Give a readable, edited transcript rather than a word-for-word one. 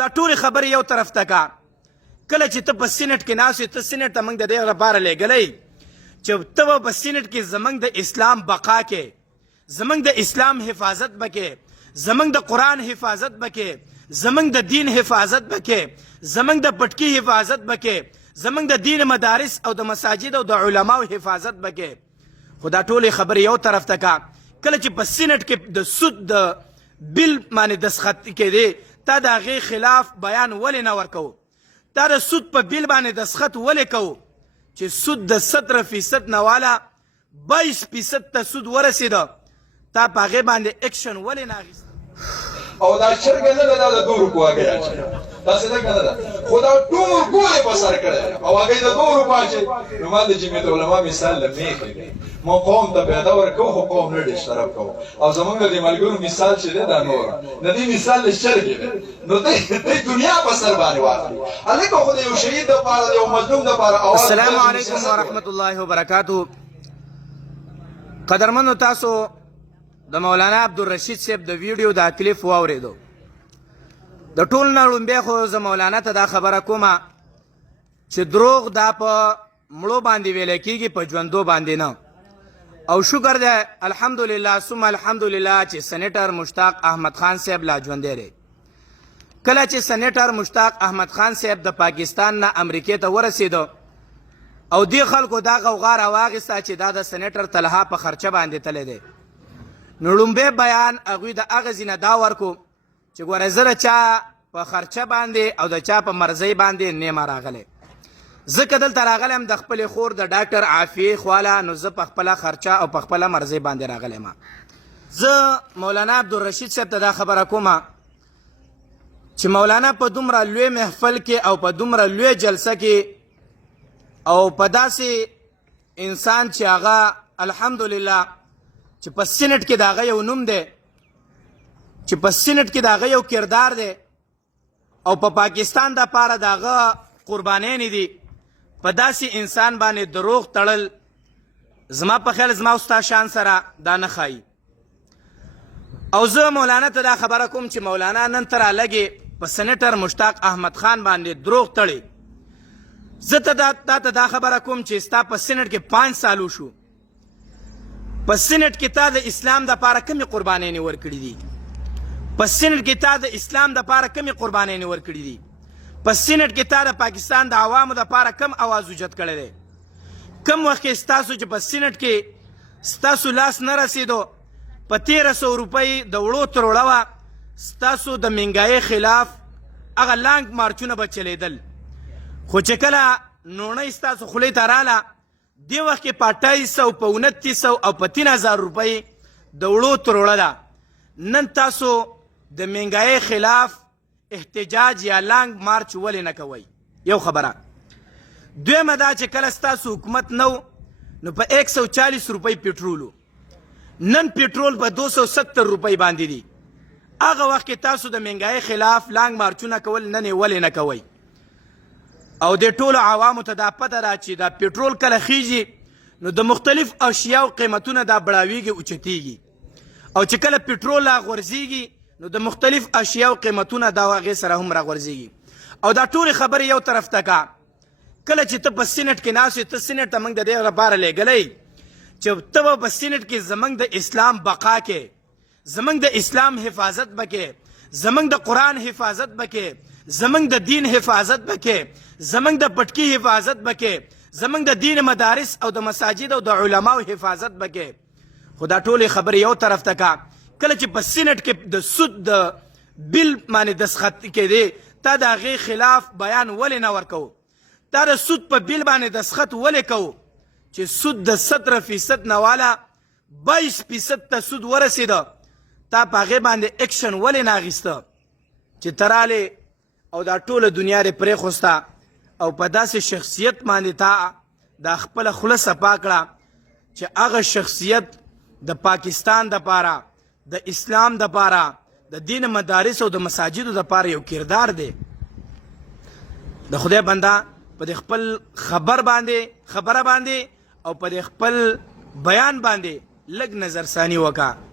دا ټول خبرې یو طرف ته کا کله چې ته په سینټ کې ناست یې ته سینټ ته موږ د دې لپاره لیږلی چې ته به په سینټ کې زموږ د اسلام بقا کې زموږ د اسلام حفاظت به کې زموږ د قرآن حفاظت به کې زموږ د دین حفاظت به کې زموږ د پټکي حفاظت به کې زموږ د دین مدارس او د مساجد او د علماو حفاظت به کې خو دا ټولې خبرې یو طرف ته کا کله چې په سینټ کې د سود د بل باندې دستخط کېدی تا د هغې خلاف بیان ولې نه ورکوو تا د سود په بل باندې دستخط ولې کوو چې سود د 17% نه والا 22% ته سود ورسېده تا په هغې باندې اکشن ولې نه اخیست او دا چرګه نه ده دا د 2 روپو هګۍ اچوي داسې ده که نه ده خو دا ټول ګول یې په سر کړی او هګۍ د 2 روپو اچوي نو ما د جمعیت العلما مثال له میخې دی ما قوم ته پیدا ورکوو خو قوم نه ډېر طرف کوو او زموږ د دې ملګرو مثال چې دی دا نور د دې مثال له چرګې دی نو دی دنیا په سر باندې واخلي هلکه خو د یو شهید دپاره د یو مظلوم دپاره السلام علیکم ورحمت الله وبرکاتو قدرمنو تاسو د مولانا عبدالرشید صاحب د ویډیو دا کلیپ واورېدو د ټول نه لومبی خو زه مولانا ته دا خبره کومه چې دروغ دا په مړو باندې ویلی کېږي په ژوندو باندې نه او شکر دی الحمدلله ثم الحمدلله چې سینیټر مشتاق احمد خان صاحب لا ژوندی دی کله چې سینیټر مشتاق احمد خان صاحب د پاکستان نه امریکې ته ورسېده او دې خلکو دا غوغا راواخیسته چې دا د سینیټر طلحه په خرچه باندې تللی دی نو لومبی بیان هغوی د هغه ځینه دا ورکو چې ګوره زه د چا په خرچه باندې او د چا په مرضۍ باندې نیمه راغلی زه که دلته راغلی یم د خپلې خور د ډاکټر عافیې خواله نو زه په خپله خرچه او په خپله مرضۍ باندې راغلی یم زه مولانا عبدالرشید صاحب ته دا خبره کومه چې مولانا په دومره لوی محفل کې او په دومره لوی جلسه کې او په داسې انسان چې هغه الحمدلله چې په سینټ کې د هغه یو نوم دی چې په سینټ کې د هغه یو کردار دی او په پاکستان دپاره د هغه قربانیانې دي په داسې انسان باندې دروغ تړل زما په خیال زما او ستا شان سره دا نه ښایي او زه مولانا ته دا خبره کوم چې مولانا نن ته رالګې په سینیټر مشتاق احمد خان باندې دروغ تړي زه ته دا خبره کوم چې ستا په سینټ کې 5 سال وشو په سینټ کې تا د اسلام دپاره کمې قربانیانې ورکړي دي په سینټ کې تا د اسلام دپاره کمې قربانیانې ورکړي دي په سینټ کې تا د پاکستان د عوامو دپاره کم اواز اوچت کړی دی کم وخت کې ستاسو چې په سینټ کې ستاسو لاس نه رسېدو په 1300 روپۍ د وړو تر وړه وه ستاسو د مهنګایۍ خلاف هغه لانګ مارچونه به چلیدل خو چې کله نوڼۍ ستاسو خولې ته راله دې وخت کې په 2800 په 2900 او په 3000 روپۍ د وړو تر وړه ده نن تاسو د مهنګایۍ خلاف احتجاج یا لانګ مارچ ولې نه کوئ یو خبره دویمه دا چې کله ستاسو حکومت نو نو په 140 روپۍ پیټرولو نن پیټرول په 270 روپۍ باندې دي هغه وخت کې تاسو د مهنګایۍ خلاف لانګ مارچونه کول نن یې ولې نه کوئ او د ټولو عوامو ته دا پته ده چې دا پیټرول کله خیږي نو د مختلف اشیاو قیمتونه دا بړاویږي اوچتیږي او چې کله پیټرول راغورځېږي نو د مختلف اشیاو قیمتونه دا هغې سره هم راغورځېږي او دا ټولې خبرې یو طرف ته کا کله چې ته په سینټ کې ناست یې ته سینټ ته موږ د دې لپاره لیږلی چې ته به په سینټ کې زموږ د اسلام بقا کې زموږ د اسلام حفاظت به کې زموږ د قرآن حفاظت به کې زموږ د دین حفاظت به کې زموږ د پټکي حفاظت به کې زموږ د دین مدارس او د مساجد او د علماو حفاظت به کې خو دا ټولې خبرې یو طرف ته کا کله چې په سینټ کې د سود د بل باندې دستخط کېدی تا د هغې خلاف بیان ولې نه ورکوو تا د سود په بل باندې دستخط ولې کوو چې سود د 17% نه والا 22% ته سود ورسېده تا په هغې باندې اکشن ولې نه اخیسته چې ته رالې او دا ټوله دنیا دې پرېښوسته او په داسې شخصیت باندې تا دا خپله خوله صفا کړه چې هغه شخصیت د پاکستان دپاره د اسلام دپاره د دین مدارس او د مساجدو دپاره یو کردار دی د خدای بنده په دې خپل خبره باندې او په دې خپل بیان باندې لږ نظرثاني وکړه